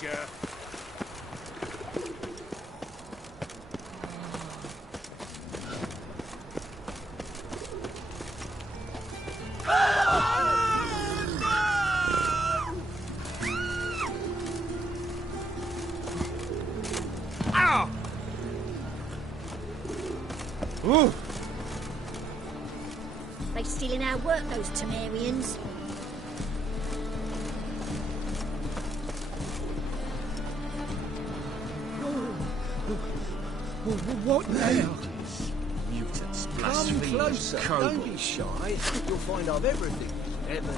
Butcher. Ow! Ooh. They stealing our work, those Temerians. What now? Mutants, Come blasphemers, closer. kobolds. Don't be shy. You'll find I've everything you ever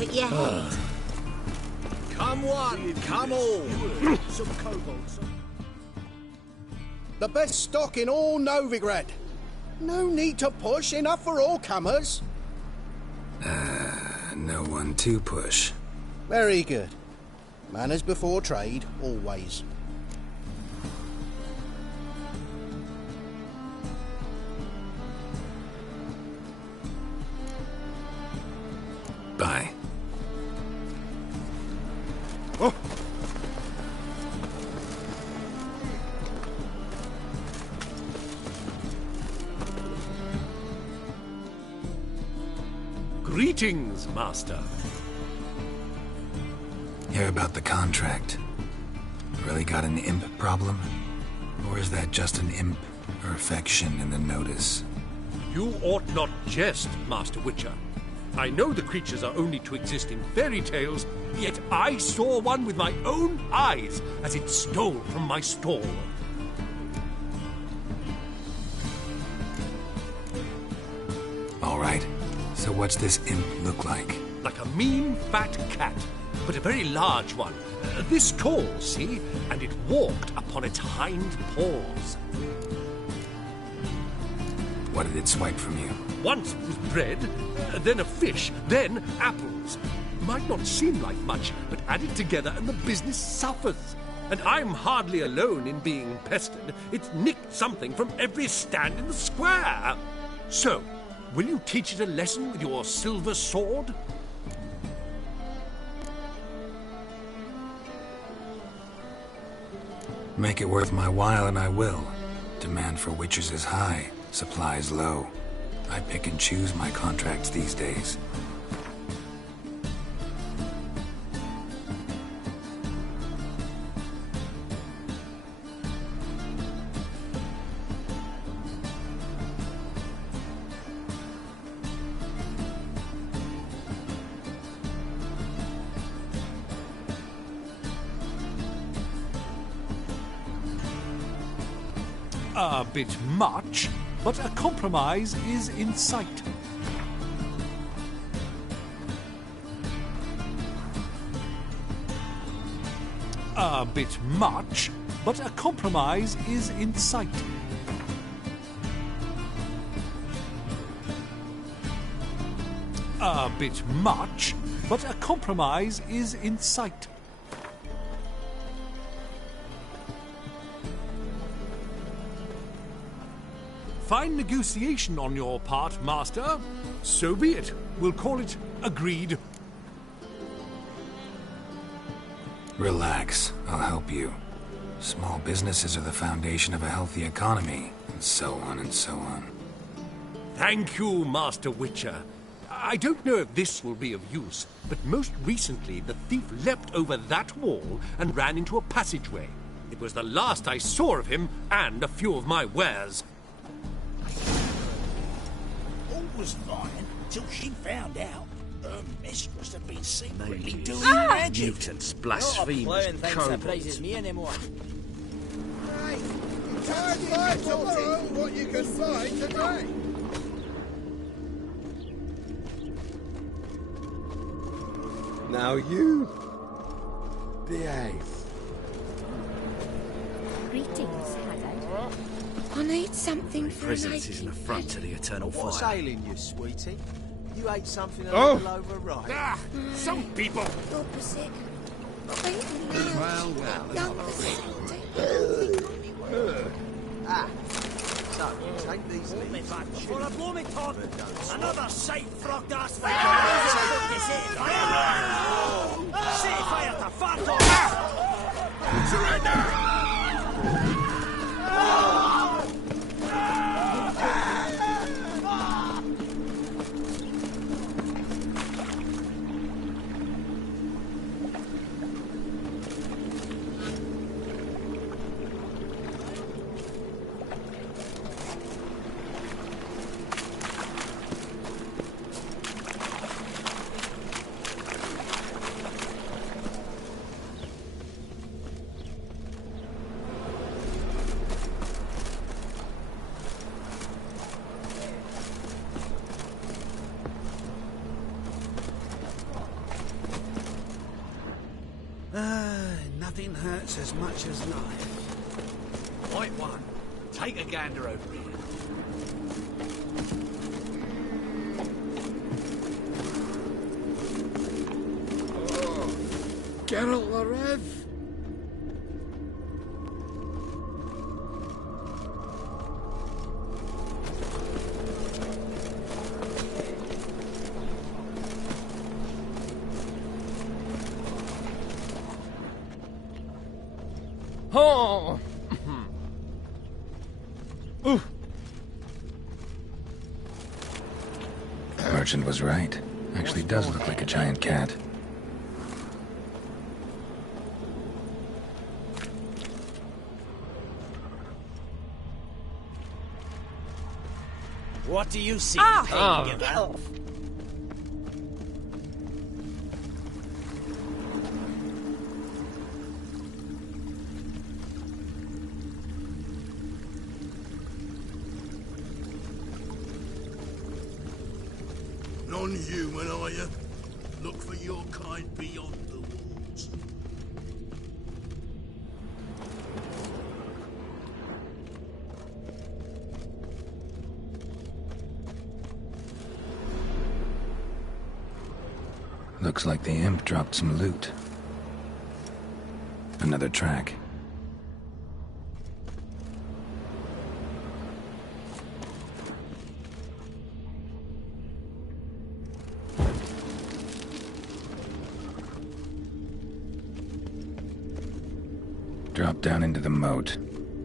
need. Yeah. Come one, come all. Some kobolds. The best stock in all Novigrad. No need to push, enough for all comers. No one to push. Very good. Manners before trade, always. Bye. Oh. Greetings, Master. Hear about the contract. Really got an imp problem? Or is that just an imp or affection in the notice? You ought not jest, Master Witcher. I know the creatures are only to exist in fairy tales, yet I saw one with my own eyes as it stole from my stall. All right. So what's this imp look like? Like a mean, fat cat, but a very large one. This tall, see? And it walked upon its hind paws. What did it swipe from you? Once it was bread, then a fish, then apples. Might not seem like much, but add it together and the business suffers. And I'm hardly alone in being pestered. It's nicked something from every stand in the square. So, will you teach it a lesson with your silver sword? Make it worth my while and I will. Demand for witchers is high, supplies low. I pick and choose my contracts these days. A bit much, but a compromise is in sight. A bit much, but a compromise is in sight. A bit much, but a compromise is in sight. Fine negotiation on your part, Master. So be it. We'll call it agreed. Relax, I'll help you. Small businesses are the foundation of a healthy economy, and so on and so on. Thank you, Master Witcher. I don't know if this will be of use, but most recently the thief leapt over that wall and ran into a passageway. It was the last I saw of him and a few of my wares. All was fine till she found out her mistress had been secretly doing Ah! magic. Mutants, blasphemers, kobolds. Hey, try and find tomorrow what you can find today. Now you behave. Greetings, Haggard. I need something for Presence is an affront to the eternal What's fire. ailing you, sweetie? You ate something a Oh. little overripe. Ah, some people. You're sick. Well, so, take these leaves. For a blooming Another safe frocked ass Nothing hurts as much as life. White one, take a gander over here. Geralt the Rev. Oh! Merchant was right. Actually does look like a giant cat. What do you see, Get pain-giver? off! Non-human, are you? Look for your kind beyond the walls. Looks like the imp dropped some loot. Another track. Drop down into the moat.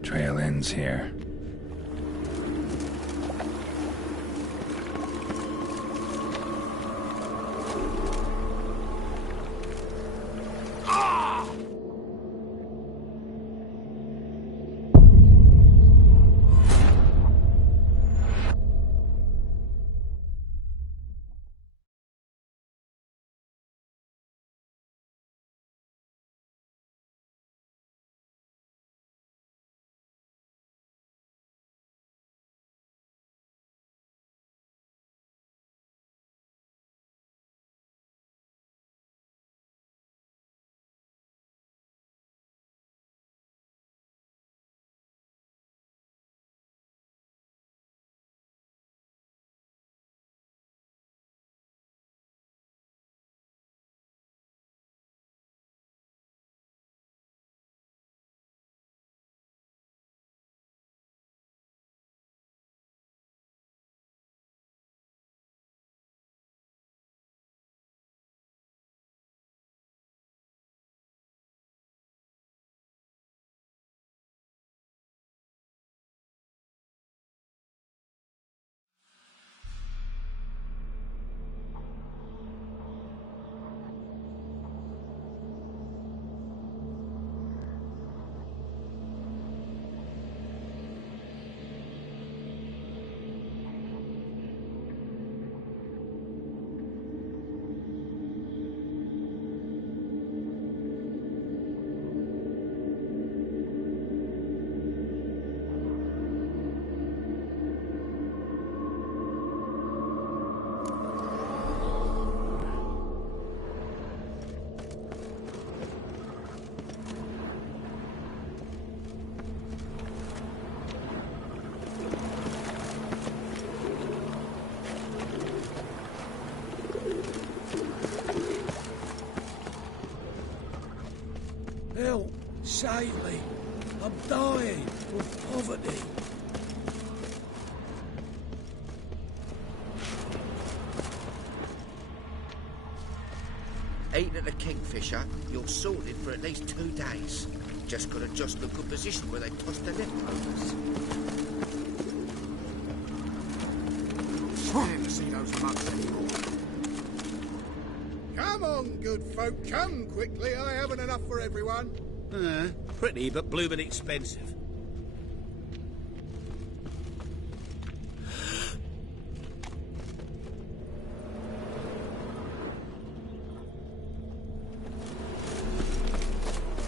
Trail ends here. Help! Save me! I'm dying of poverty. Eating at the Kingfisher, you're sorted for at least 2 days. Just gotta just look a position where they toss the leftovers. Never see those mugs anymore. Come on, good folk, come quickly. I haven't enough for everyone. Pretty, but bloomin' expensive.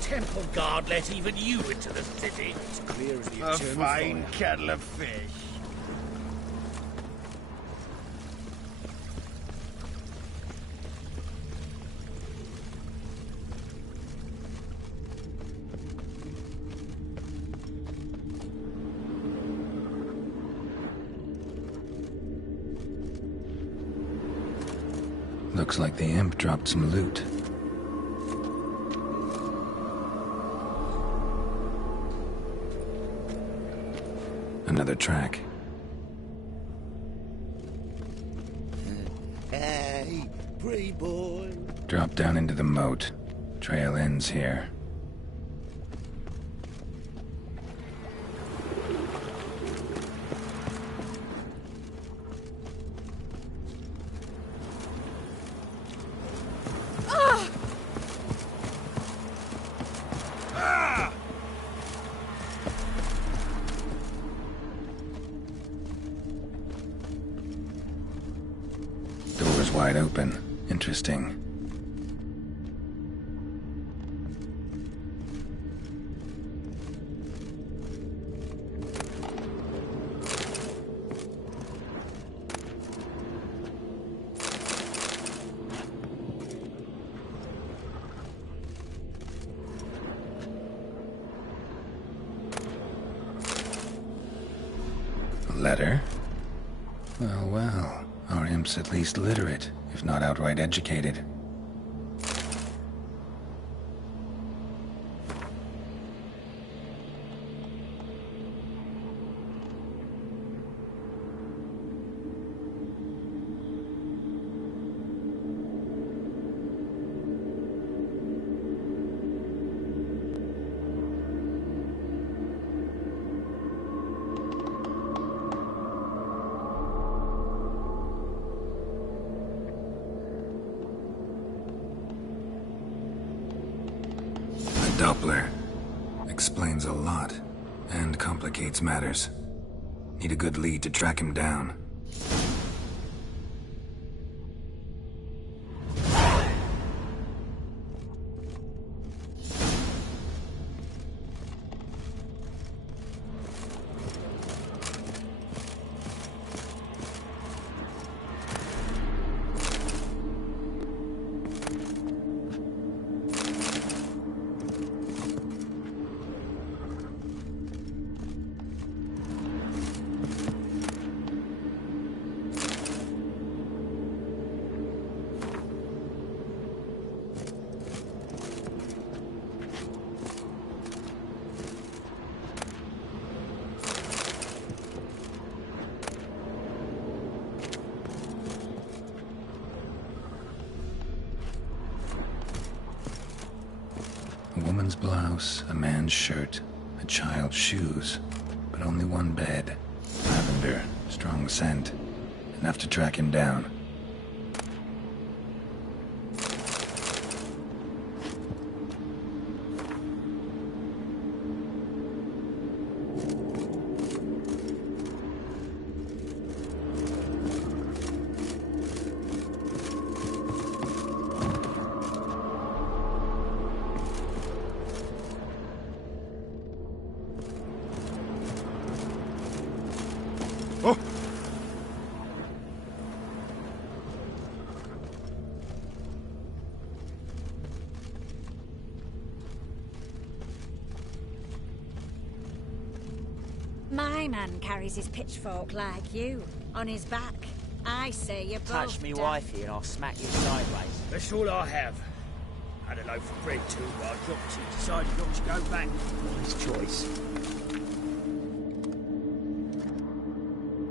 Temple guard let even you into the city. It's clear as the A eternal fine fire. kettle of fish. Looks like the imp dropped some loot. Another track. Hey, pretty boy. Drop down into the moat. Trail ends here. Door's wide open. Interesting. A letter? Well, well. Our imp's at least literate, if not outright educated. Doppler. Explains a lot, and complicates matters. Need a good lead to track him down. A woman's blouse, a man's shirt, a child's shoes, but only one bed. Lavender, strong scent. Enough to track him down. My man carries his pitchfork like you, on his back. I say you're both Touch me dead. wifey and I'll smack you sideways. That's all I have. Had a loaf of bread too, but I dropped it. Decided not to go back. Nice choice.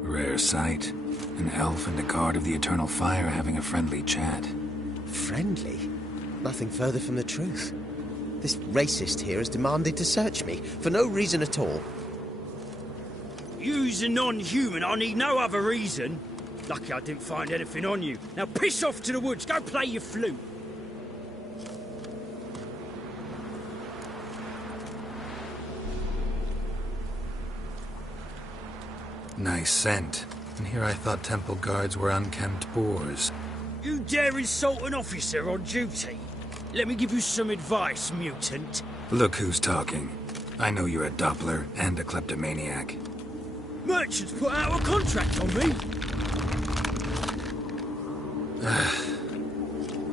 Rare sight. An elf and a guard of the Eternal Fire having a friendly chat. Friendly? Nothing further from the truth. This racist here has demanded to search me, for no reason at all. You's a non-human, I need no other reason. Lucky I didn't find anything on you. Now piss off to the woods, go play your flute. Nice scent. And here I thought temple guards were unkempt boors. You dare insult an officer on duty? Let me give you some advice, mutant. Look who's talking. I know you're a Doppler and a kleptomaniac. Merchants put out a contract on me.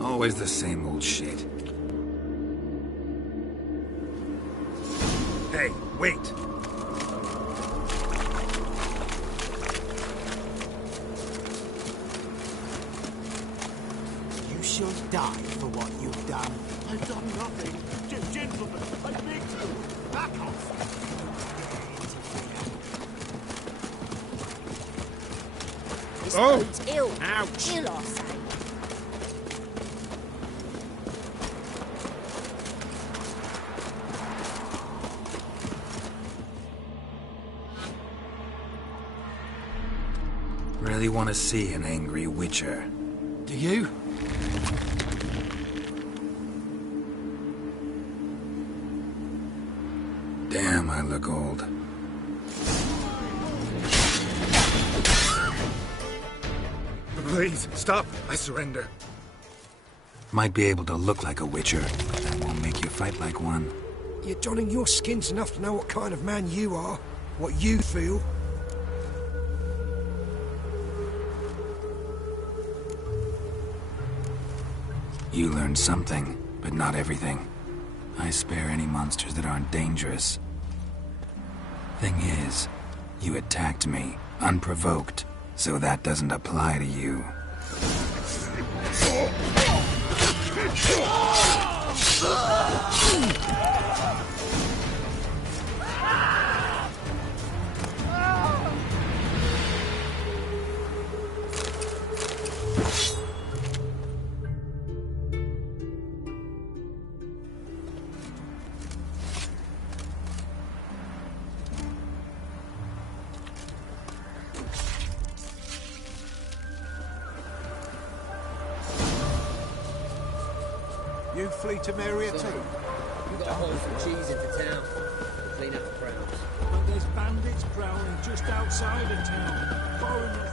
Always the same old shit. Hey, wait! You This Oh. bode's ill. Ouch. Ill, I say. Really want to see an angry witcher. Do you? Damn, I look old. Please, stop. I surrender. Might be able to look like a witcher, but that won't make you fight like one. You're donning your skins enough to know what kind of man you are, what you feel. You learned something, but not everything. I spare any monsters that aren't dangerous. Thing is, you attacked me, unprovoked, so that doesn't apply to you. You flee to Maria too? You got a haul some cheese into town. To clean up the crowds. But there's bandits prowling just outside of town. Foreigners.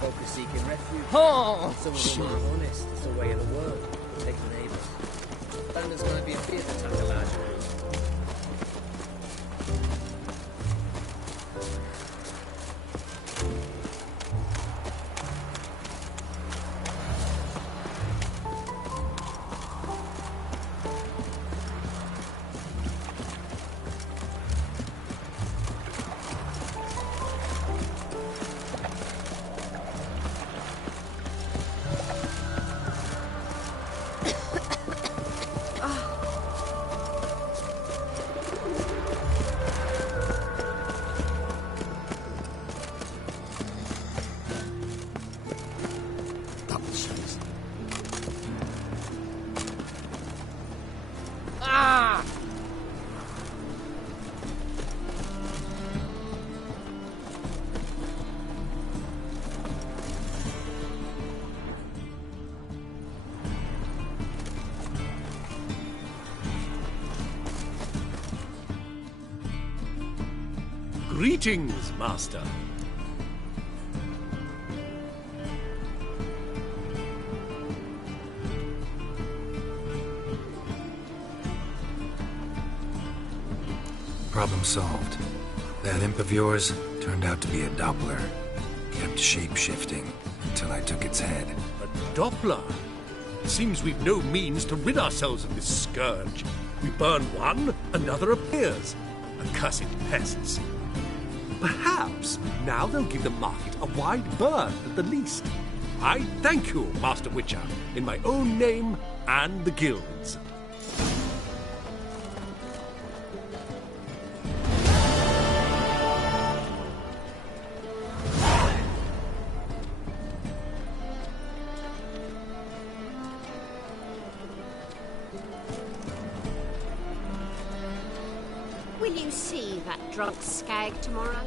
Folk are seeking refuge. Oh, Some of them aren't honest. It's the way of the world. Take the neighbours. Bandits might be a fear to attack a large group. Double shots. Greetings, Master. Problem solved. That imp of yours turned out to be a Doppler. Kept shape-shifting until I took its head. A Doppler? Seems we've no means to rid ourselves of this scourge. We burn one, another appears. Accursed pests. Perhaps now they'll give the market a wide berth at the least. I thank you, Master Witcher, in my own name and the guild's. Will you see that drunk skag tomorrow?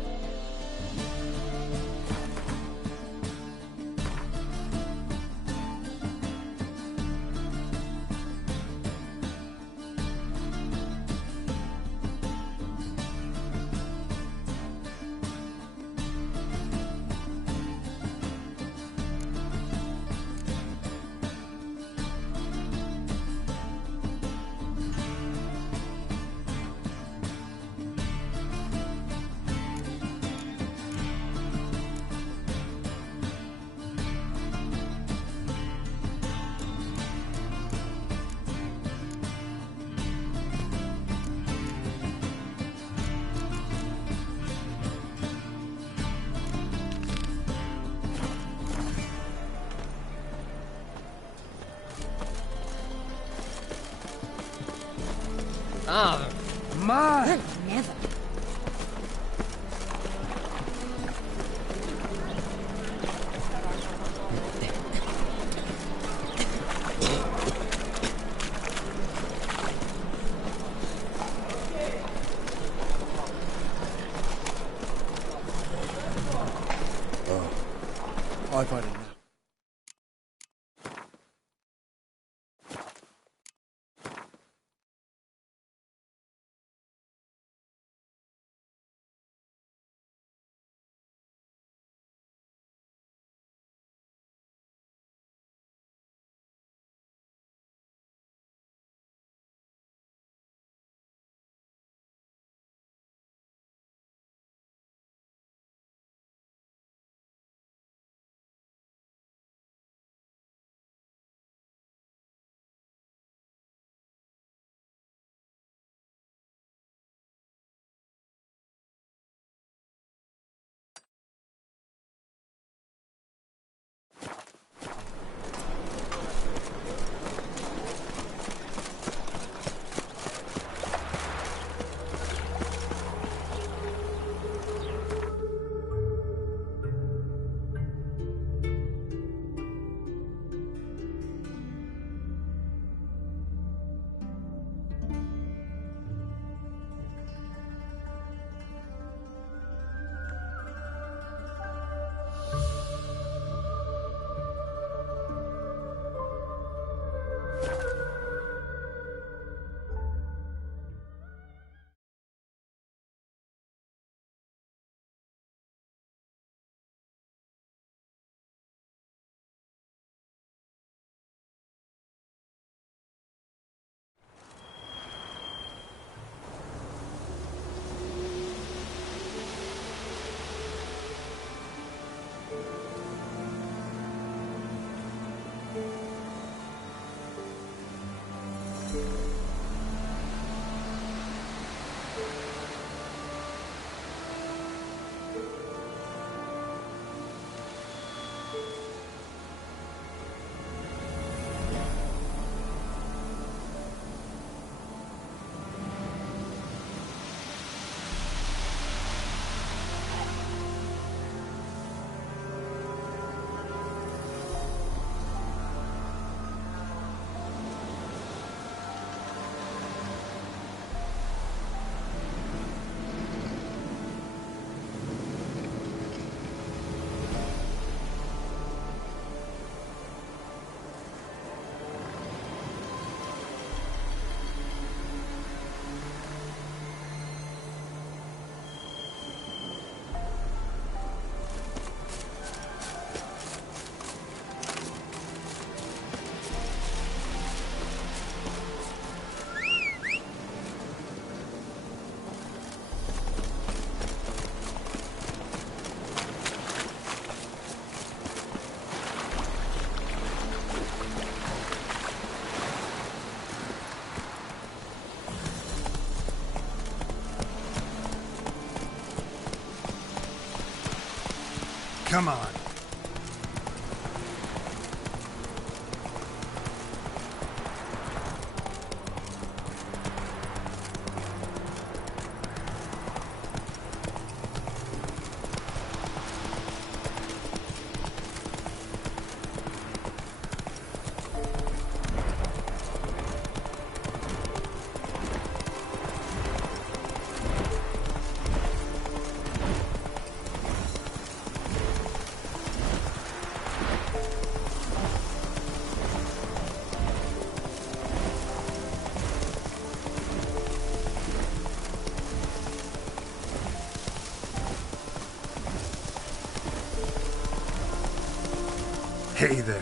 Oh, man! Well, never. I've had enough. Come on. Hey there.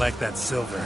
like that silver.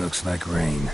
Looks like rain.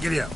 Giddy up.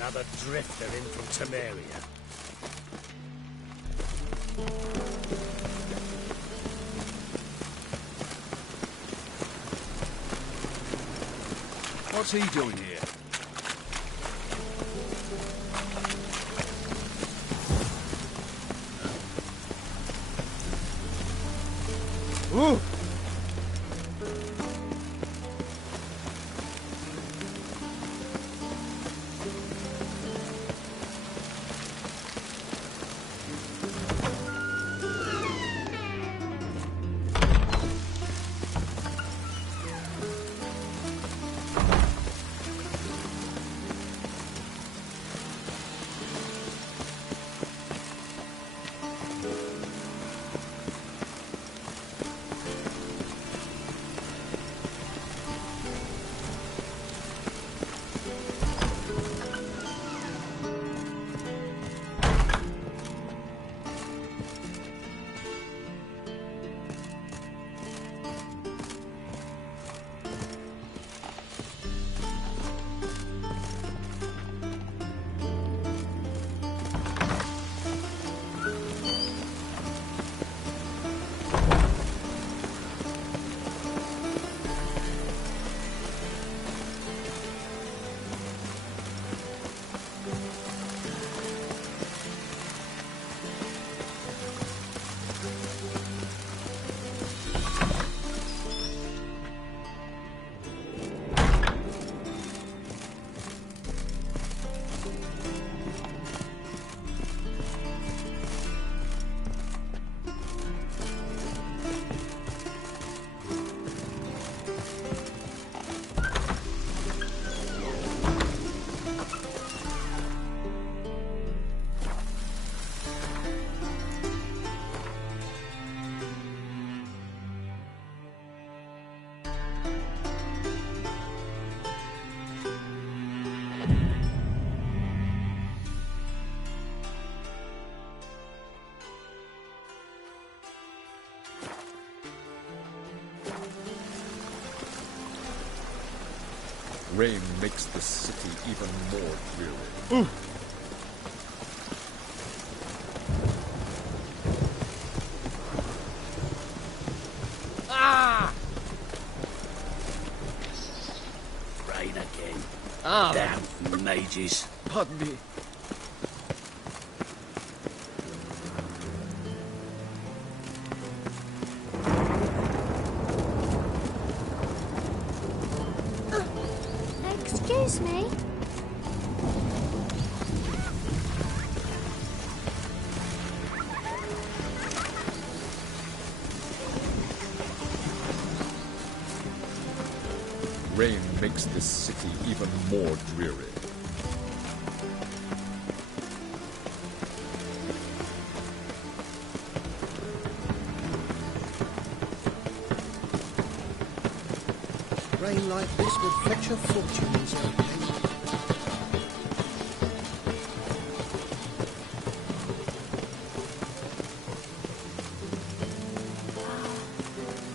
Another drifter in from Temeria. What's he doing here? Ooh! Rain makes the city even more dreary. Ooh. Ah! Ah, Damn mages. Pardon me. Excuse me. Rain makes this city even more dreary. Rain like this would fetch a fortune in some places.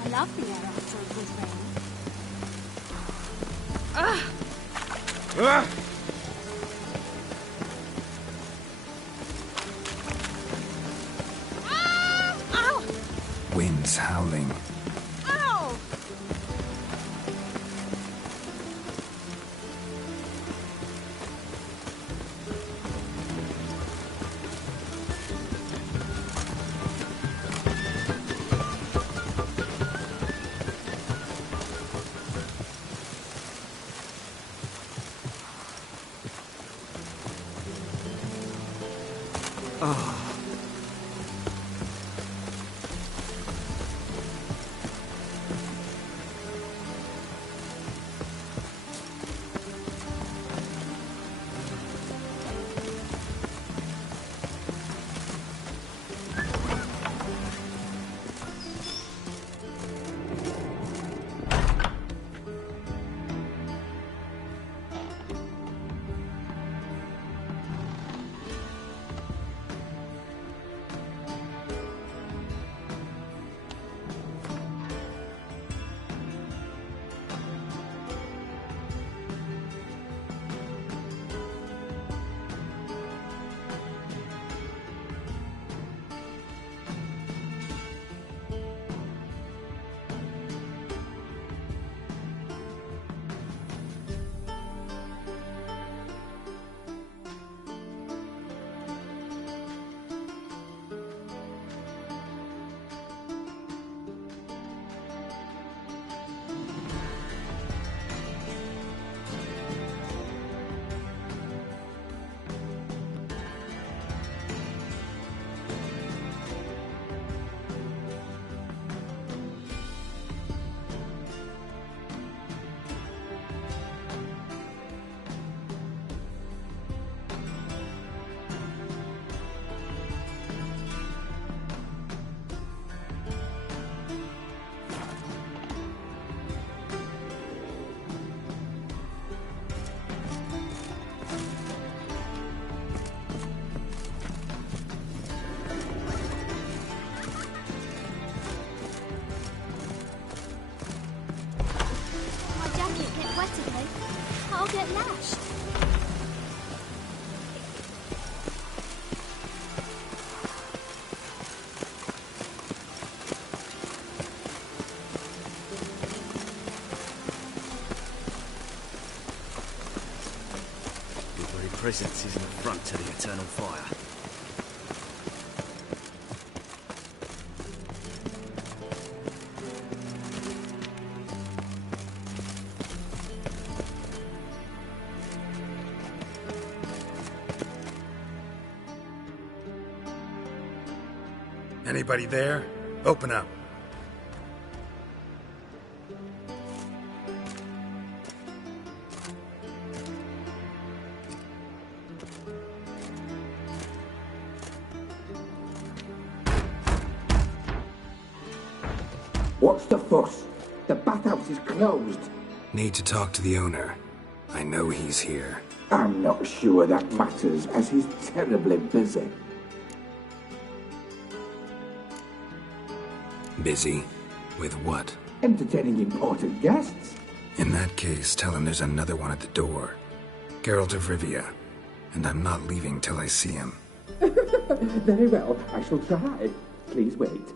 I love the air after a good rain. Ow! Wind's howling. Ow! My jacket get wet again. I'll get lashed. Your very presence is an affront to the eternal fire. Anybody there? Open up. What's the fuss? The bathhouse is closed. Need to talk to the owner. I know he's here. I'm not sure that matters, as he's terribly busy. Busy? With what? Entertaining important guests. In that case, tell him there's another one at the door. Geralt of Rivia. And I'm not leaving till I see him. Very well, I shall try. Please wait.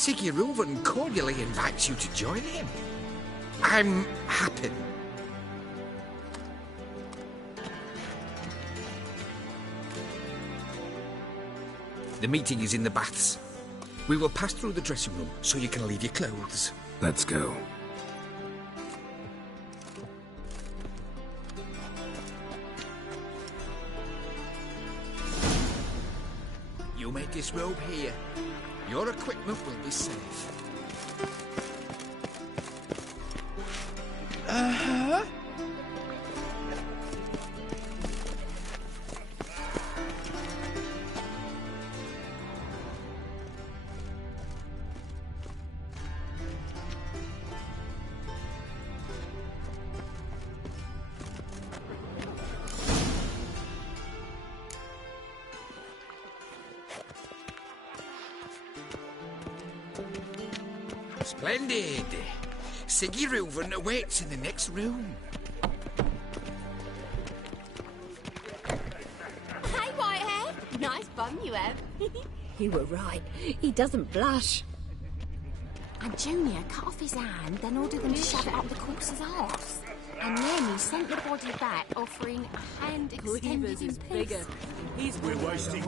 Siggy Reuven cordially invites you to join him. I'm happy. The meeting is in the baths. We will pass through the dressing room so you can leave your clothes. Let's go. You may disrobe here. Your equipment will be safe. Uh-huh. Splendid. Siggy Reuven awaits in the next room. Hey, Whitehead. Nice bum you have. You were right. He doesn't blush. And Junior cut off his hand, then ordered them to shove it up the corpse's arse. And then he sent the body back, offering a hand extended Cleaver's in is peace. bigger. He's We're wasting...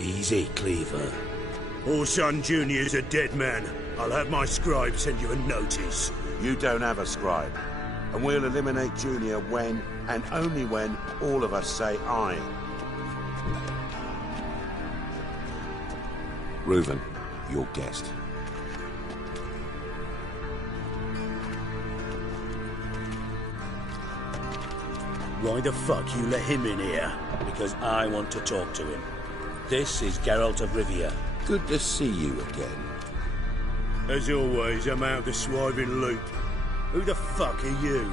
Easy, Cleaver. Orson Jr.'s a dead man. I'll have my scribe send you a notice. You don't have a scribe. And we'll eliminate Junior when, and only when, all of us say aye. Reuven, your guest. Why the fuck you let him in here? Because I want to talk to him. This is Geralt of Rivia. Good to see you again. As always, I'm out of the swiving loop. Who the fuck are you?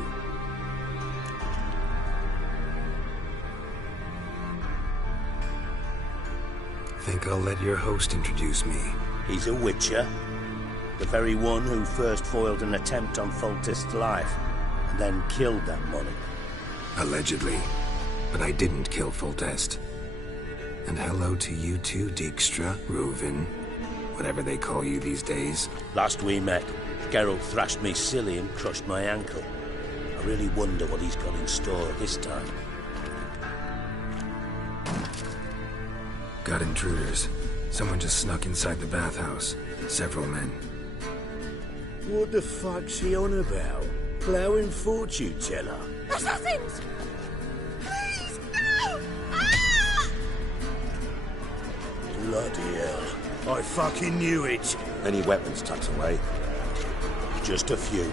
Think I'll let your host introduce me. He's a witcher. The very one who first foiled an attempt on Foltest's life, and then killed that money. Allegedly. But I didn't kill Foltest. And hello to you too, Dijkstra, Reuven, whatever they call you these days. Last we met, Geralt thrashed me silly and crushed my ankle. I really wonder what he's got in store this time. Got intruders. Someone just snuck inside the bathhouse. Several men. What the fuck's he on about? Ploughing fortune teller? Assassins! Please, no! Ah! Bloody hell. I fucking knew it. Any weapons tucked away? Just a few.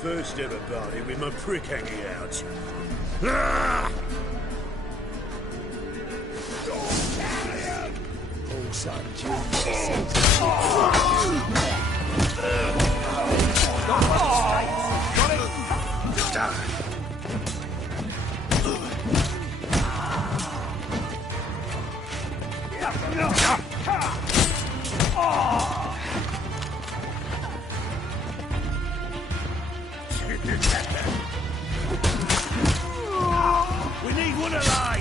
First ever party with my prick hanging out. Ah! Oh, son, We need one alive!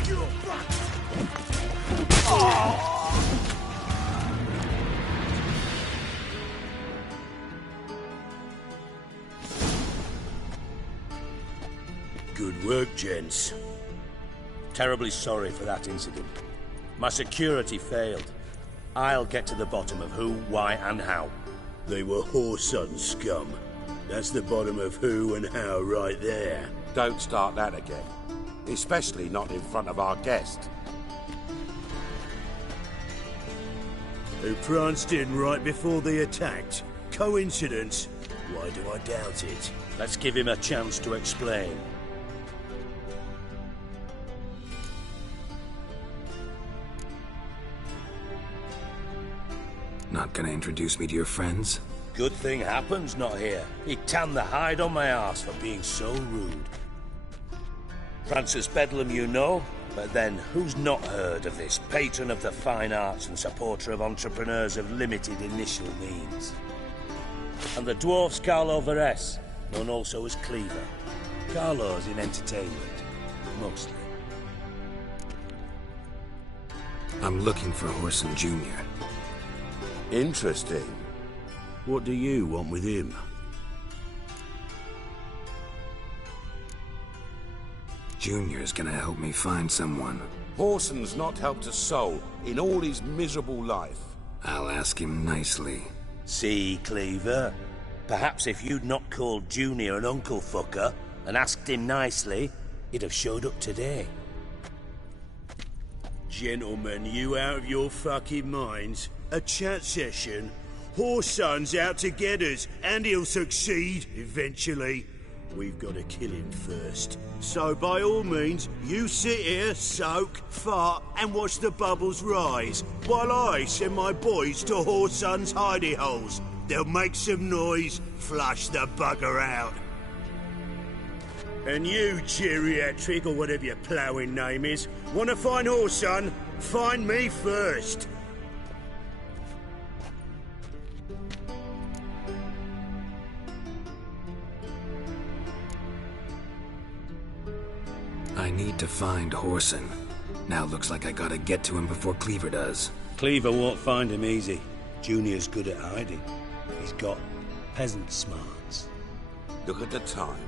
Good work, gents. Terribly sorry for that incident. My security failed. I'll get to the bottom of who, why, and how. They were whoreson scum. That's the bottom of who and how right there. Don't start that again. Especially not in front of our guest. Who pranced in right before they attacked. Coincidence? Why do I doubt it? Let's give him a chance to explain. Not gonna introduce me to your friends? Good thing happens not here. He tanned the hide on my arse for being so rude. Francis Bedlam you know, but then who's not heard of this patron of the fine arts and supporter of entrepreneurs of limited initial means? And the dwarf's Carlo Veres, known also as Cleaver. Carlo's in entertainment, mostly. I'm looking for Horson Jr. Interesting. What do you want with him? Junior's gonna help me find someone. Horson's not helped a soul in all his miserable life. I'll ask him nicely. See, Cleaver? Perhaps if you'd not called Junior an uncle fucker and asked him nicely, he'd have showed up today. Gentlemen, you out of your fucking minds? A chat session? Horson's out to get us, and he'll succeed, eventually. We've got to kill him first. So by all means, you sit here, soak, fart, and watch the bubbles rise, while I send my boys to Horson's hidey holes. They'll make some noise, flush the bugger out. And you, geriatric, or whatever your ploughing name is, want to find Horson? Find me first. I need to find Horson. Now looks like I gotta get to him before Cleaver does. Cleaver won't find him easy. Junior's good at hiding. He's got peasant smarts. Look at the time.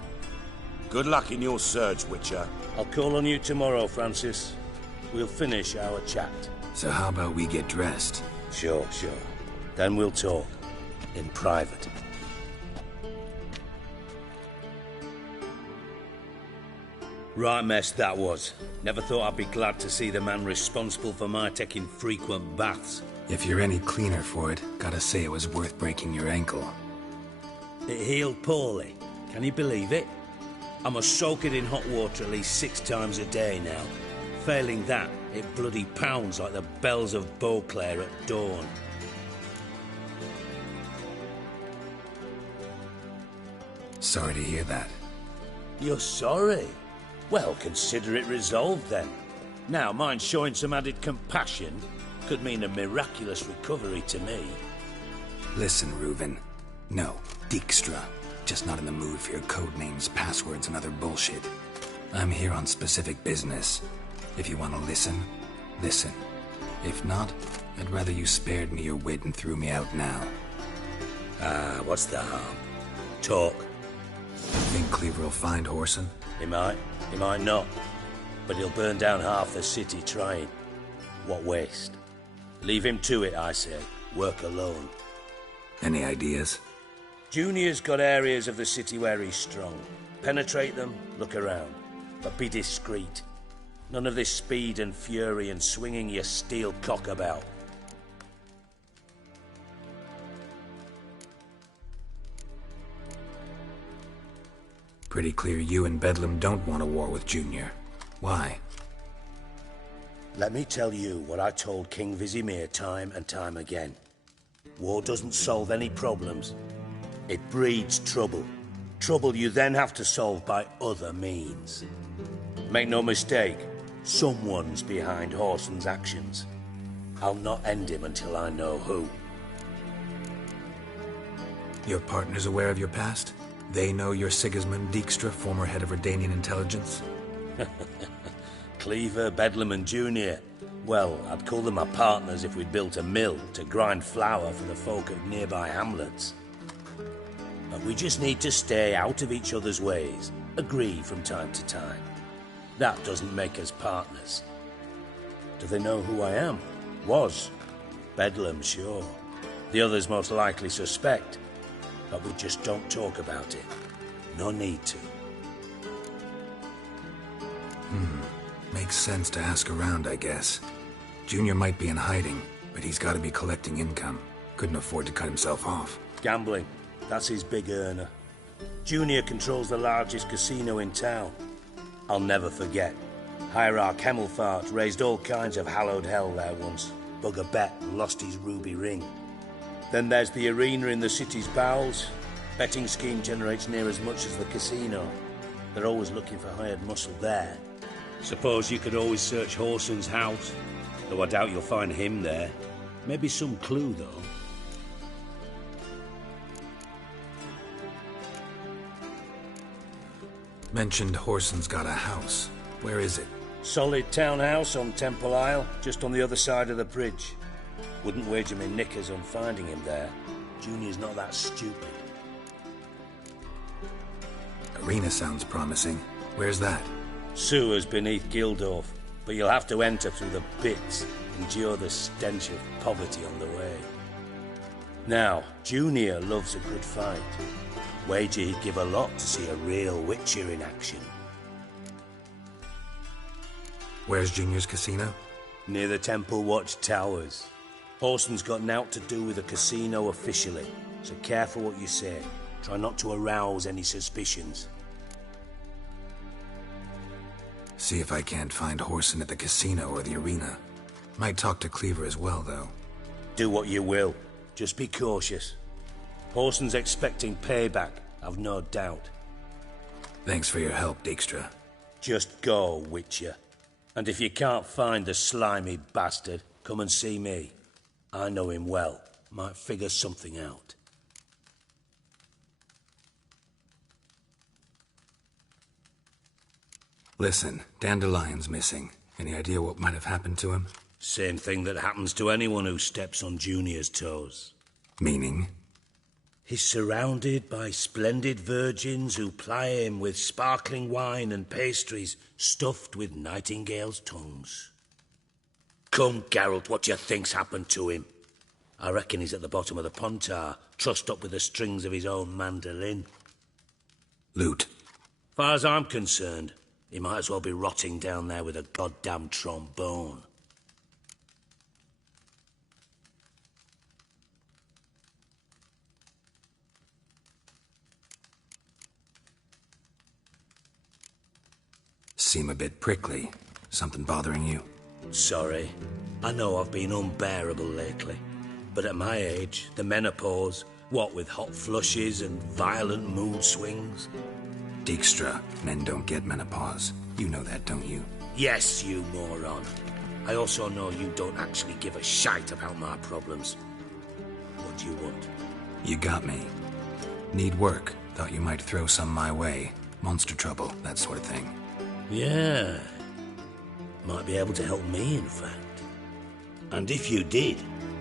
Good luck in your search, Witcher. I'll call on you tomorrow, Francis. We'll finish our chat. So how about we get dressed? Sure. Then we'll talk. In private. Right mess that was. Never thought I'd be glad to see the man responsible for my taking frequent baths. If you're any cleaner for it, gotta say it was worth breaking your ankle. It healed poorly. Can you believe it? I must soak it in hot water at least 6 times a day now. Failing that, it bloody pounds like the bells of Beauclair at dawn. Sorry to hear that. You're sorry? Well, consider it resolved then. Now, mind showing some added compassion could mean a miraculous recovery to me. Listen, Reuven. No, Dijkstra. Just not in the mood for your code names, passwords, and other bullshit. I'm here on specific business. If you want to listen, listen. If not, I'd rather you spared me your wit and threw me out now. What's the harm? Talk. Think Cleaver will find Horson? He might not. But he'll burn down half the city trying. What waste? Leave him to it, I say. Work alone. Any ideas? Junior's got areas of the city where he's strong. Penetrate them, look around. But be discreet. None of this speed and fury and swinging your steel cock about. Pretty clear you and Bedlam don't want a war with Junior. Why? Let me tell you what I told King Vizimir time and time again. War doesn't solve any problems. It breeds trouble. Trouble you then have to solve by other means. Make no mistake, someone's behind Horson's actions. I'll not end him until I know who. Your partner's aware of your past? They know you're Sigismund Dijkstra, former head of Redanian intelligence? Cleaver, Bedlam and Junior. Well, I'd call them my partners if we'd built a mill to grind flour for the folk of nearby hamlets. But we just need to stay out of each other's ways, agree from time to time. That doesn't make us partners. Do they know who I am? Was. Bedlam, sure. The others most likely suspect. But we just don't talk about it. No need to. Makes sense to ask around, I guess. Junior might be in hiding, but he's got to be collecting income. Couldn't afford to cut himself off. Gambling. That's his big earner. Junior controls the largest casino in town. I'll never forget. Hierarch Hemmelfart raised all kinds of hallowed hell there once. Bug a bet and lost his ruby ring. Then there's the arena in the city's bowels. Betting scheme generates near as much as the casino. They're always looking for hired muscle there. Suppose you could always search Horson's house, though I doubt you'll find him there. Maybe some clue, though. Mentioned Horson's got a house. Where is it? Solid townhouse on Temple Isle, just on the other side of the bridge. Wouldn't wager me knickers on finding him there. Junior's not that stupid. Arena sounds promising. Where's that? Sewers beneath Gildorf, but you'll have to enter through the pits, endure the stench of poverty on the way. Now, Junior loves a good fight. Wager he'd give a lot to see a real Witcher in action. Where's Junior's casino? Near the Temple Watch Towers. Horson's got naught to do with the casino officially, so careful what you say. Try not to arouse any suspicions. See if I can't find Horson at the casino or the arena. Might talk to Cleaver as well, though. Do what you will. Just be cautious. Horson's expecting payback, I've no doubt. Thanks for your help, Dijkstra. Just go, Witcher. And if you can't find the slimy bastard, come and see me. I know him well. Might figure something out. Listen, Dandelion's missing. Any idea what might have happened to him? Same thing that happens to anyone who steps on Junior's toes. Meaning? He's surrounded by splendid virgins who ply him with sparkling wine and pastries stuffed with nightingales' tongues. Come, Geralt, what do you think's happened to him? I reckon he's at the bottom of the Pontar, trussed up with the strings of his own mandolin. Loot. Far as I'm concerned, he might as well be rotting down there with a goddamn trombone. Seem a bit prickly. Something bothering you? Sorry. I know I've been unbearable lately. But at my age, the menopause, what with hot flushes and violent mood swings. Dijkstra, men don't get menopause. You know that, don't you? Yes, you moron. I also know you don't actually give a shite about my problems. What do you want? You got me. Need work. Thought you might throw some my way. Monster trouble, that sort of thing. Yeah. Might be able to help me, in fact. And if you did,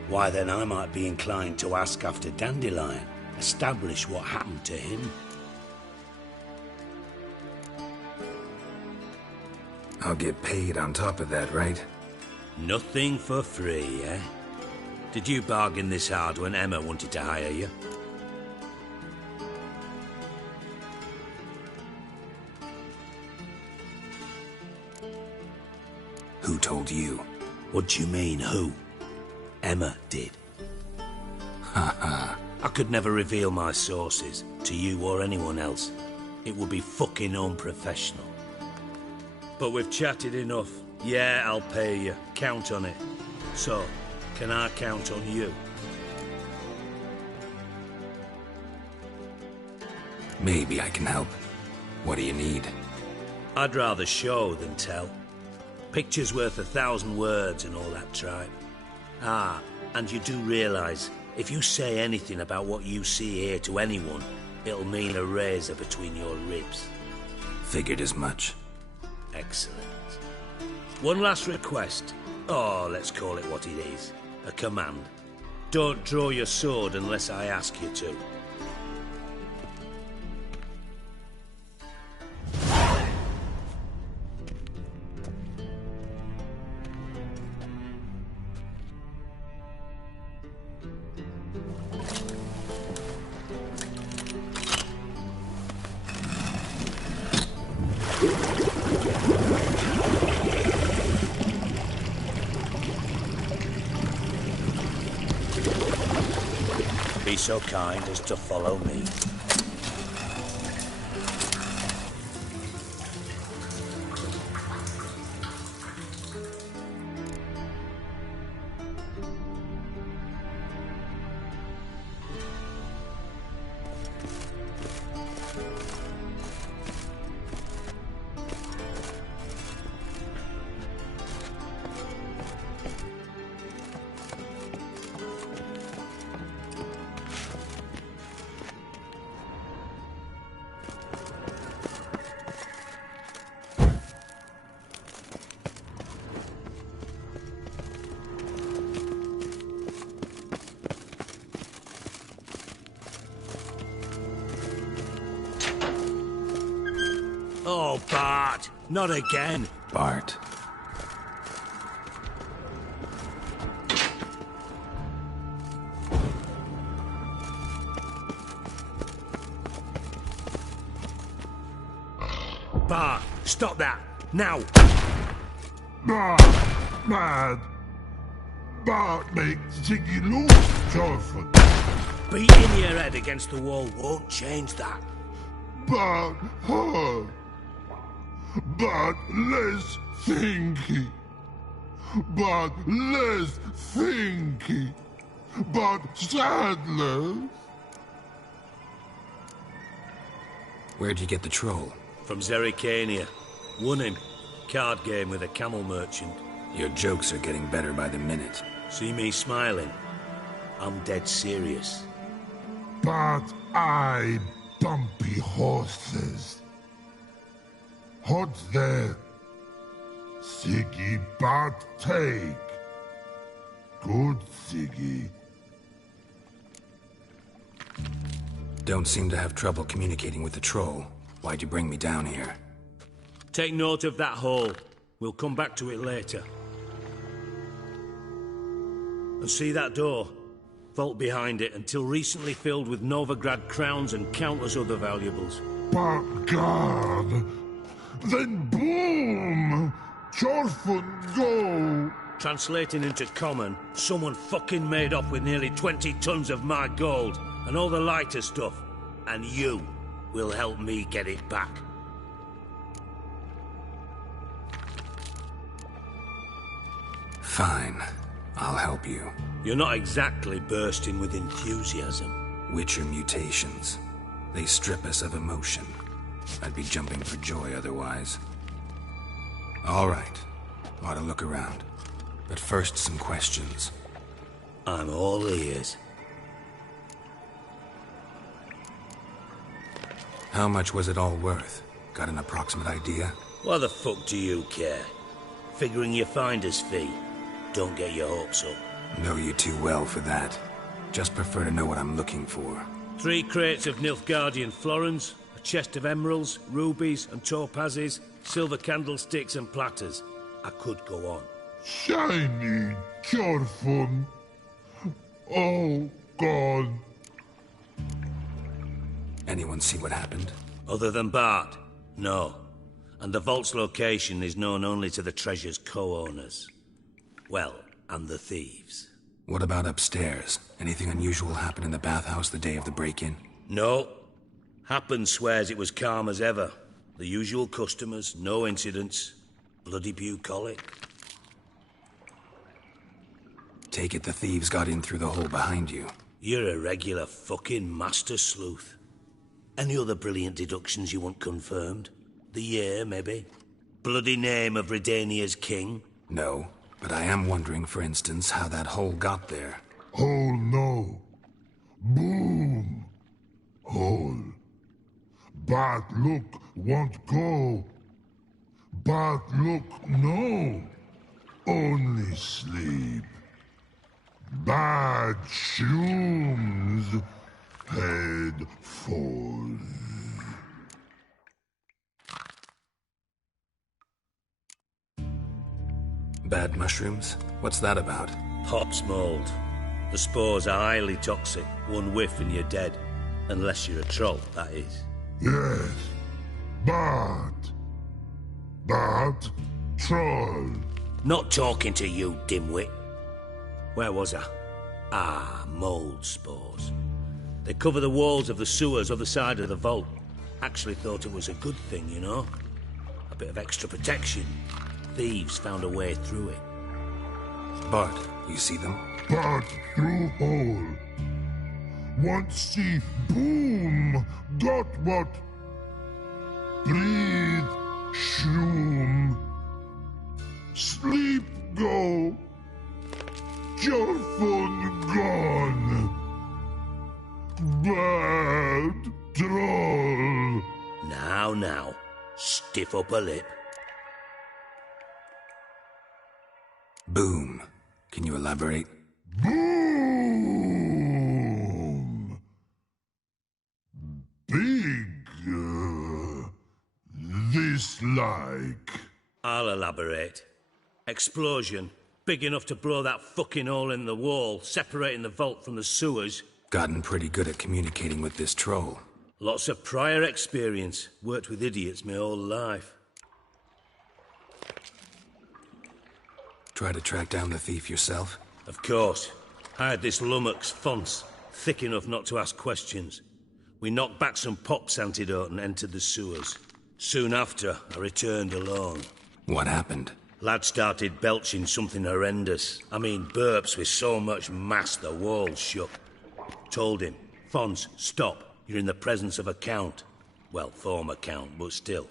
why then I might be inclined to ask after Dandelion. Establish what happened to him. I'll get paid on top of that, right? Nothing for free, eh? Did you bargain this hard when Emma wanted to hire you? Who told you? What do you mean, who? Emma did. Ha. I could never reveal my sources, to you or anyone else. It would be fucking unprofessional. But we've chatted enough. Yeah, I'll pay you. Count on it. So, can I count on you? Maybe I can help. What do you need? I'd rather show than tell. Picture's worth 1,000 words and all that tripe. Ah, and you do realise, if you say anything about what you see here to anyone, it'll mean a razor between your ribs. Figured as much. Excellent. One last request. Oh, let's call it what it is. A command. Don't draw your sword unless I ask you to. Be so kind as to follow me. Oh, Bart, not again. Bart. Bart, stop that, now. Mad. Bart makes Ziggy lose, Charlton. Beating your head against the wall won't change that. Bart hard. Bart less thinky. Bart less thinky. Bart Sadler. Where'd you get the troll? From Zerrikania. Won him. Card game with a camel merchant. Your jokes are getting better by the minute. See me smiling? I'm dead serious. But I bumpy horses. What's there? Siggy Bart take. Good Siggy. Don't seem to have trouble communicating with the troll. Why'd you bring me down here? Take note of that hole. We'll come back to it later. And see that door? Vault behind it, until recently filled with Novigrad crowns and countless other valuables. But God! Then boom! Charlton go! Translating into common, someone fucking made off with nearly 20 tons of my gold, and all the lighter stuff. And you will help me get it back. Fine. I'll help you. You're not exactly bursting with enthusiasm. Witcher mutations. They strip us of emotion. I'd be jumping for joy otherwise. All right. Ought to look around. But first, some questions. I'm all ears. How much was it all worth? Got an approximate idea? Why the fuck do you care? Figuring your finder's fee. Don't get your hopes up. Know you too well for that. Just prefer to know what I'm looking for. 3 crates of Nilfgaardian florins, a chest of emeralds, rubies and topazes, silver candlesticks and platters. I could go on. Shiny Charlton. Oh, God. Anyone see what happened? Other than Bart? No. And the vault's location is known only to the treasure's co-owners. Well, and the thieves. What about upstairs? Anything unusual happen in the bathhouse the day of the break-in? No. Happen swears it was calm as ever. The usual customers, no incidents. Bloody bucolic. Take it the thieves got in through the hole behind you. You're a regular fucking master sleuth. Any other brilliant deductions you want confirmed? The year, maybe? Bloody name of Redania's king? No, but I am wondering, for instance, how that hole got there. Hole no. Boom. Hole. Bad look won't go. Bad look no. Only sleep. Bad shrooms. Head falls. Bad mushrooms? What's that about? Hops mold. The spores are highly toxic. One whiff and you're dead. Unless you're a troll, that is. Yes. Bad. Bad troll. Not talking to you, dimwit. Where was I? Ah, mold spores. They cover the walls of the sewers other side of the vault. Actually thought it was a good thing, you know? A bit of extra protection. Thieves found a way through it. Bart, you see them? Bart through hole. Want see boom. Got what? Breathe. Shroom. Sleep go. Charlton gone. Bad troll. Now. Stiff upper lip. Boom. Can you elaborate? Boom. Big. this like? I'll elaborate. Explosion. Big enough to blow that fucking hole in the wall, separating the vault from the sewers. Gotten pretty good at communicating with this troll. Lots of prior experience. Worked with idiots my whole life. Try to track down the thief yourself? Of course. I had this lummox, Fonce, thick enough not to ask questions. We knocked back some Pop's antidote and entered the sewers. Soon after, I returned alone. What happened? Lad started belching something horrendous. I mean, burps with so much mass the walls shook. Told him, Fonce, stop. You're in the presence of a count. Well, former count, but still.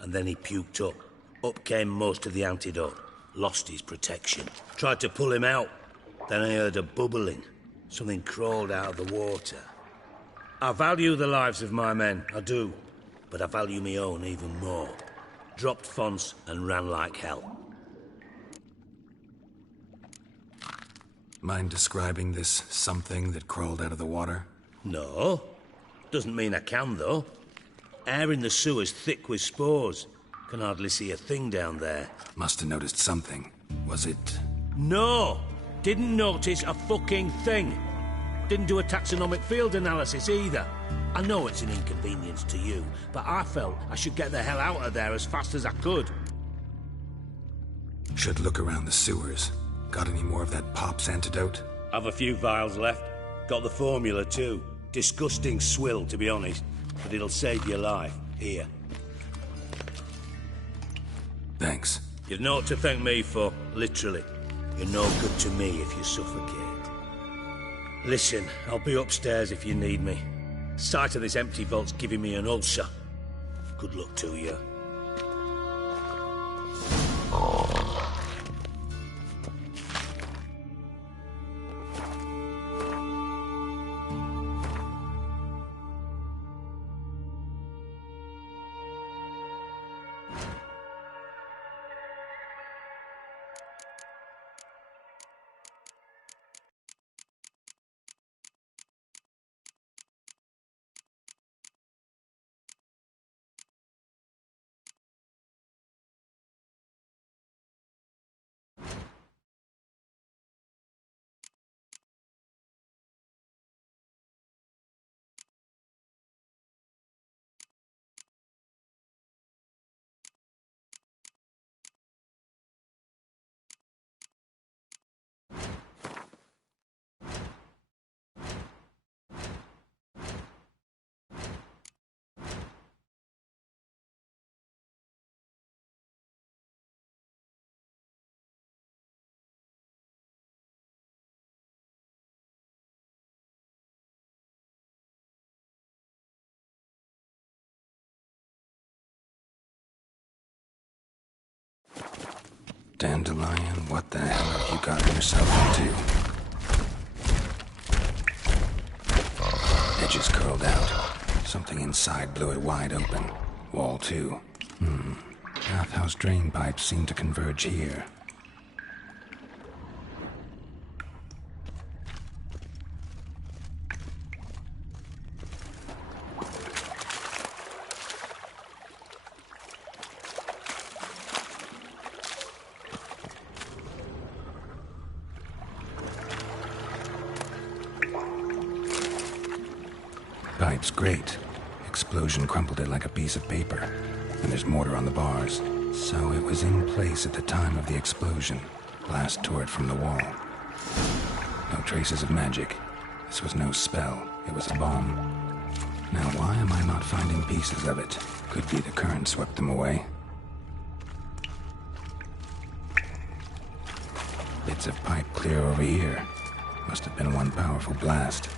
And then he puked up. Up came most of the antidote. Lost his protection. Tried to pull him out. Then I heard a bubbling. Something crawled out of the water. I value the lives of my men, I do. But I value my own even more. Dropped Fonce and ran like hell. Mind describing this something that crawled out of the water? No. Doesn't mean I can, though. Air in the sewer's thick with spores. Can hardly see a thing down there. Must have noticed something. Was it... No! Didn't notice a fucking thing. Didn't do a taxonomic field analysis either. I know it's an inconvenience to you, but I felt I should get the hell out of there as fast as I could. Should look around the sewers. Got any more of that Pop's antidote? Have a few vials left. Got the formula too. Disgusting swill, to be honest. But it'll save your life. Here. Thanks. You've naught to thank me for, literally. You're no good to me if you suffocate. Listen, I'll be upstairs if you need me. Sight of this empty vault's giving me an ulcer. Good luck to you. Dandelion, what the hell have you gotten yourself into? Edges curled out. Something inside blew it wide open. Wall, too. Bathhouse drain pipes seem to converge here. Pipe's great. Explosion crumpled it like a piece of paper. And there's mortar on the bars. So it was in place at the time of the explosion. Blast tore it from the wall. No traces of magic. This was no spell. It was a bomb. Now why am I not finding pieces of it? Could be the current swept them away. Bits of pipe clear over here. Must have been one powerful blast.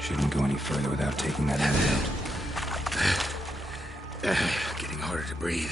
Shouldn't go any further without taking that antidote. Getting harder to breathe.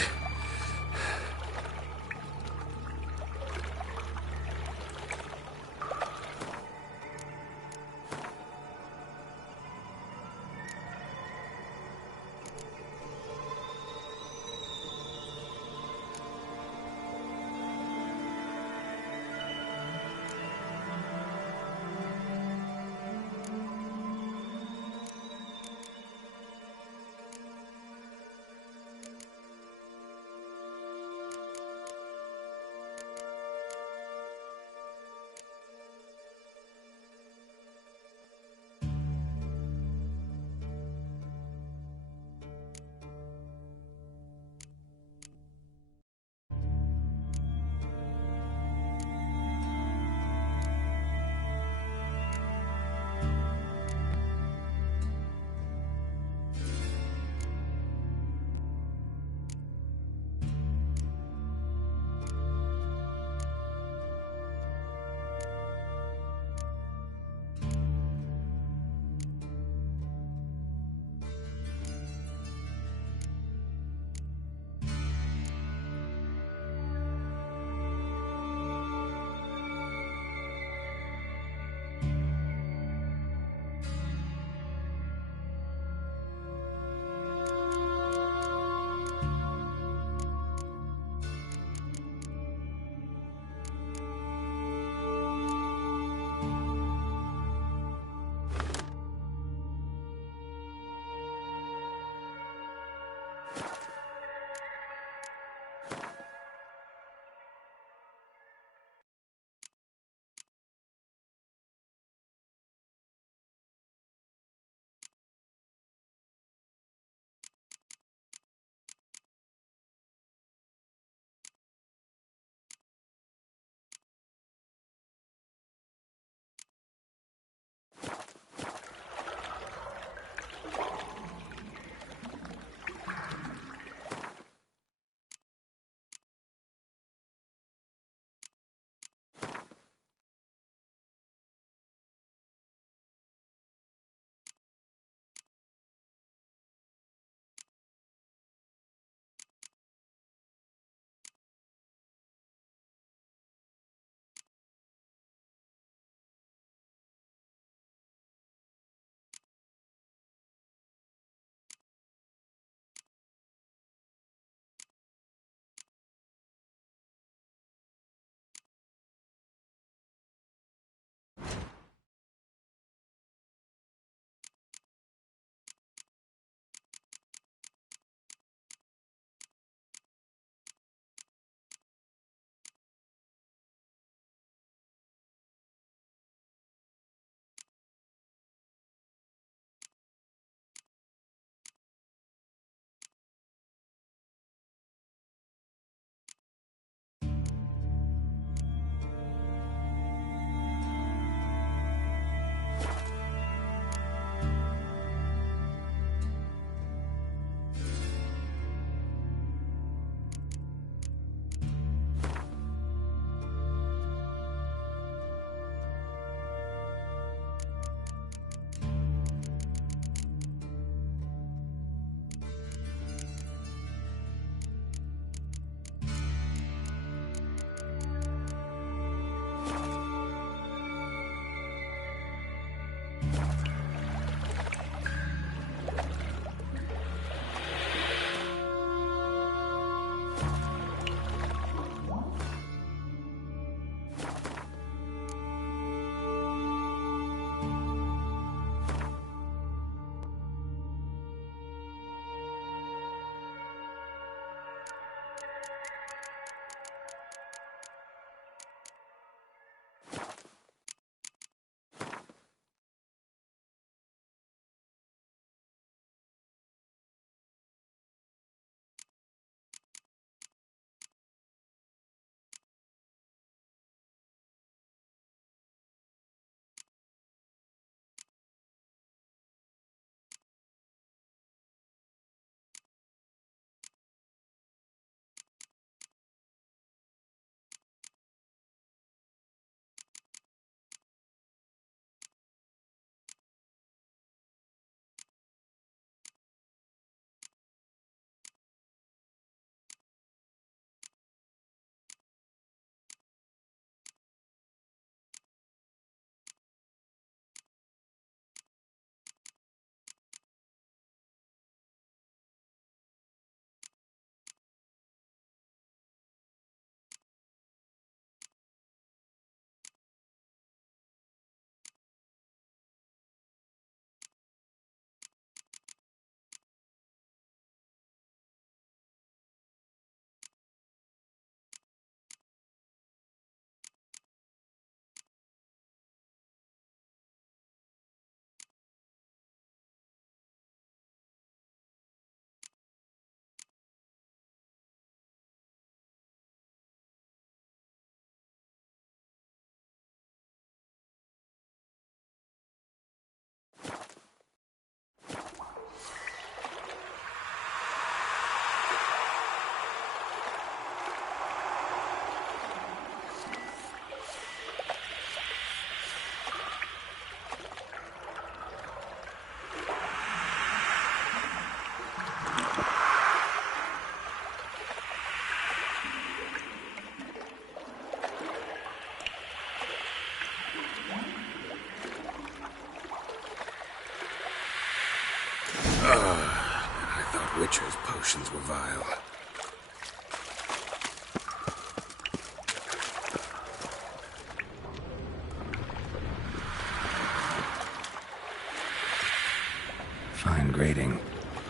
grating.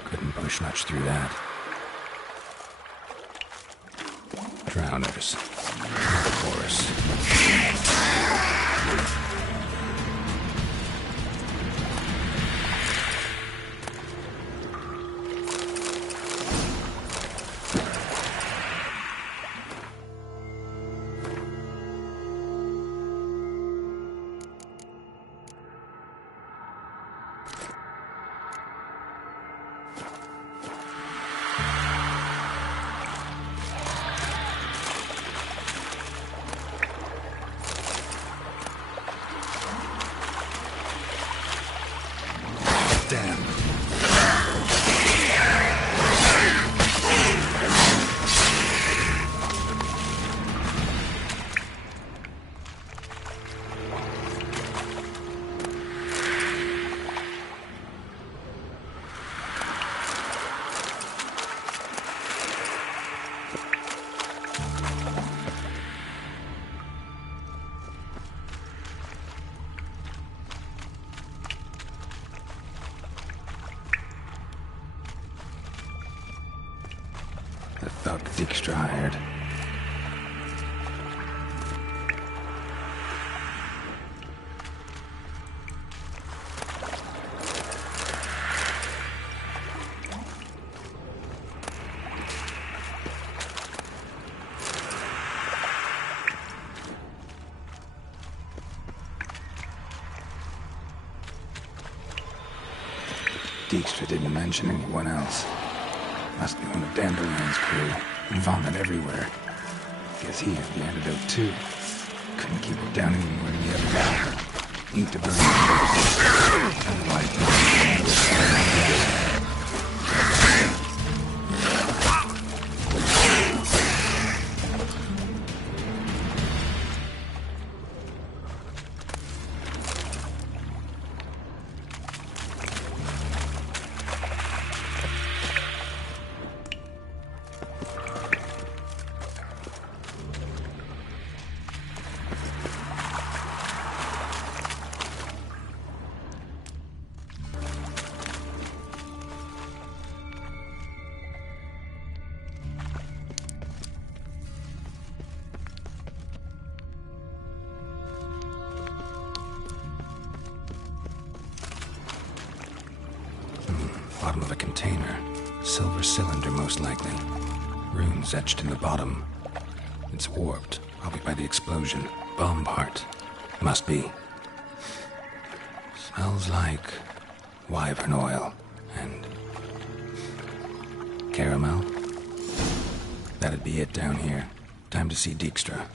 Couldn't push much through that. Drowners. Of course. The thug Dijkstra hired. Dijkstra didn't mention anyone else. Must be one of Dandelion's crew. Vomit everywhere. Guess he had the antidote too. Couldn't keep it down anymore near. Need to burn it first. Otherwise, bottom of a container. Silver cylinder, most likely. Runes etched in the bottom. It's warped, probably by the explosion. Bomb part. Must be. Smells like wyvern oil and caramel. That'd be it down here. Time to see Dijkstra.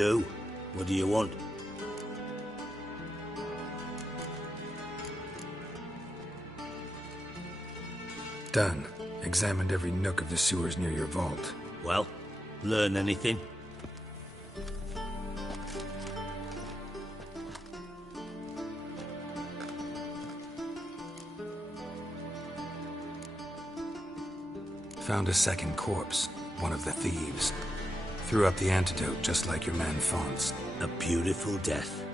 do. What do you want? Done. Examined every nook of the sewers near your vault. Well, learn anything? Found a second corpse, one of the thieves. Threw up the antidote just like your man Fonts. A beautiful death.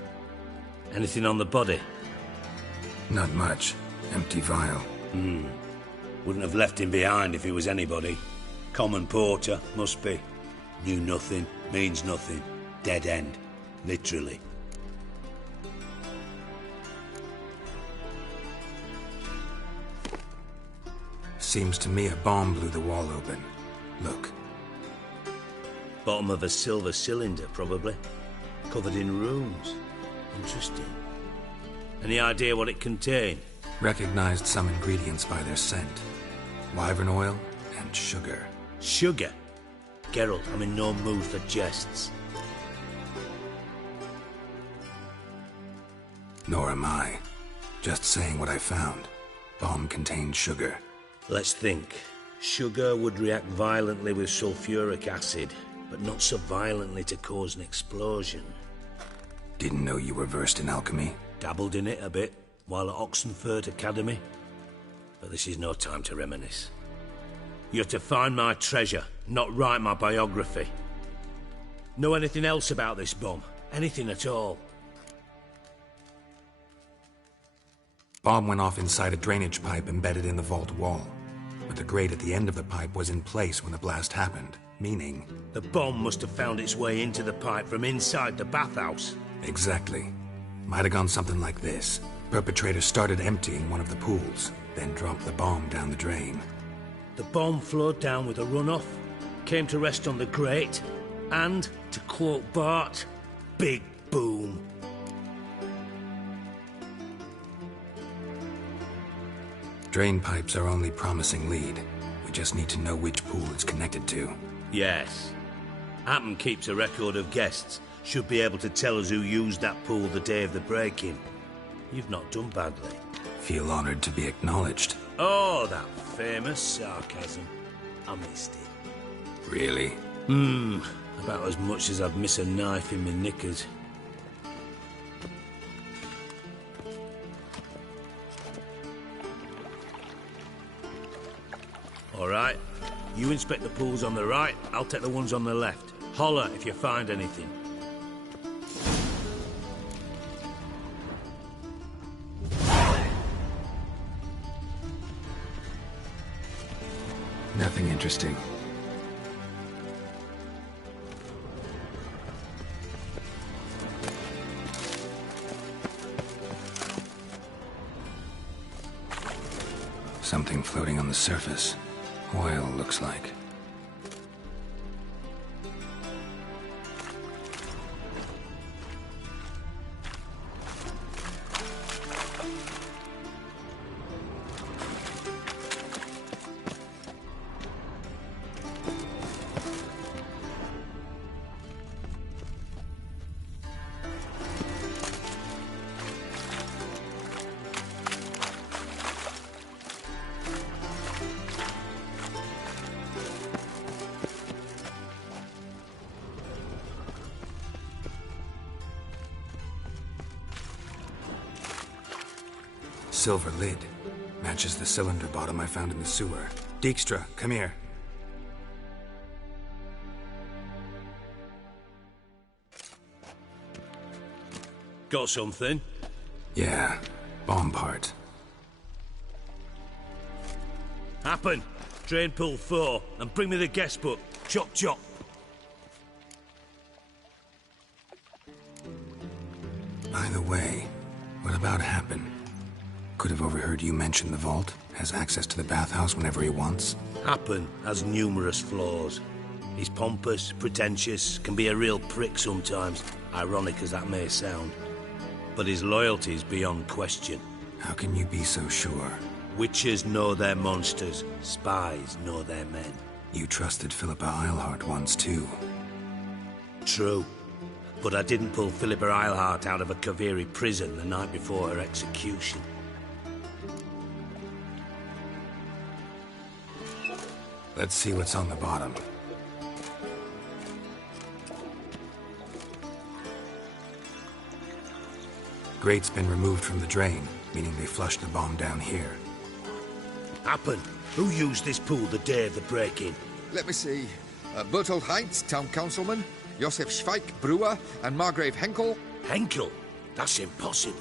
Anything on the body? Not much. Empty vial. Wouldn't have left him behind if he was anybody. Common porter, must be. Knew nothing, means nothing. Dead end. Literally. Seems to me a bomb blew the wall open. Look. Bottom of a silver cylinder, probably. Covered in runes. Interesting. Any idea what it contained? Recognized some ingredients by their scent. Wyvern oil and sugar. Sugar? Geralt, I'm in no mood for jests. Nor am I. Just saying what I found. Bomb contained sugar. Let's think. Sugar would react violently with sulfuric acid, but not so violently to cause an explosion. Didn't know you were versed in alchemy. Dabbled in it a bit, while at Oxenford Academy. But this is no time to reminisce. You're to find my treasure, not write my biography. Know anything else about this bomb? Anything at all? Bomb went off inside a drainage pipe embedded in the vault wall. But the grate at the end of the pipe was in place when the blast happened, meaning... The bomb must have found its way into the pipe from inside the bathhouse. Exactly. Might have gone something like this. Perpetrator started emptying one of the pools, then dropped the bomb down the drain. The bomb flowed down with a runoff, came to rest on the grate, and, to quote Bart, big boom. Drain pipes are only promising lead. We just need to know which pool it's connected to. Yes. Hammond keeps a record of guests. Should be able to tell us who used that pool the day of the break-in. You've not done badly. Feel honored to be acknowledged. Oh, that famous sarcasm. I missed it. Really? About as much as I'd miss a knife in my knickers. All right. You inspect the pools on the right, I'll take the ones on the left. Holler if you find anything. Nothing interesting. Something floating on the surface. Oil, looks like. Silver lid. Matches the cylinder bottom I found in the sewer. Dijkstra, come here. Got something? Yeah, bomb part. Happen. Drain pool 4, and bring me the guest book. Chop chop. By the way, what about Happen? Could have overheard you mention the vault. Has access to the bathhouse whenever he wants. Happen has numerous flaws. He's pompous, pretentious, can be a real prick sometimes, ironic as that may sound. But his loyalty is beyond question. How can you be so sure? Witches know their monsters. Spies know their men. You trusted Philippa Eilhart once, too. True. But I didn't pull Philippa Eilhart out of a Kaviri prison the night before her execution. Let's see what's on the bottom. Grate's been removed from the drain, meaning they flushed the bomb down here. Happen. Who used this pool the day of the break-in? Let me see. Bertold Heinz, town councilman, Josef Schweik, brewer, and Margrave Henkel. Henkel? That's impossible.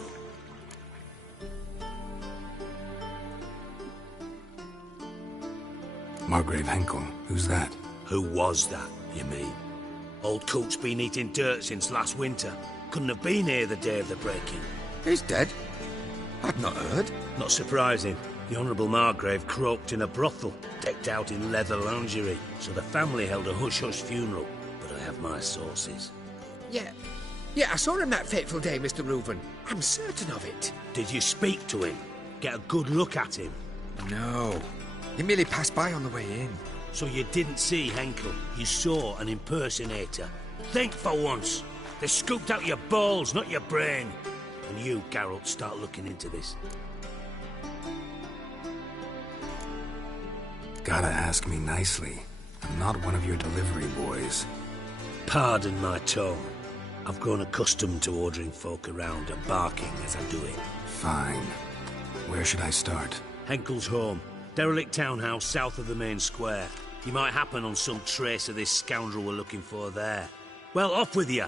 Margrave Henkel? Who's that? Who was that, you mean? Old Coot's been eating dirt since last winter. Couldn't have been here the day of the break-in. He's dead? I'd not heard. Not surprising. The Honourable Margrave croaked in a brothel, decked out in leather lingerie, so the family held a hush-hush funeral. But I have my sources. Yeah, I saw him that fateful day, Mr. Reuven. I'm certain of it. Did you speak to him? Get a good look at him? No. He merely passed by on the way in. So you didn't see Henkel? You saw an impersonator? Think for once! They scooped out your balls, not your brain. And you, Geralt, start looking into this. Gotta ask me nicely. I'm not one of your delivery boys. Pardon my tone. I've grown accustomed to ordering folk around and barking as I do it. Fine. Where should I start? Henkel's home. Derelict townhouse south of the main square. You might happen on some trace of this scoundrel we're looking for there. Well, off with you!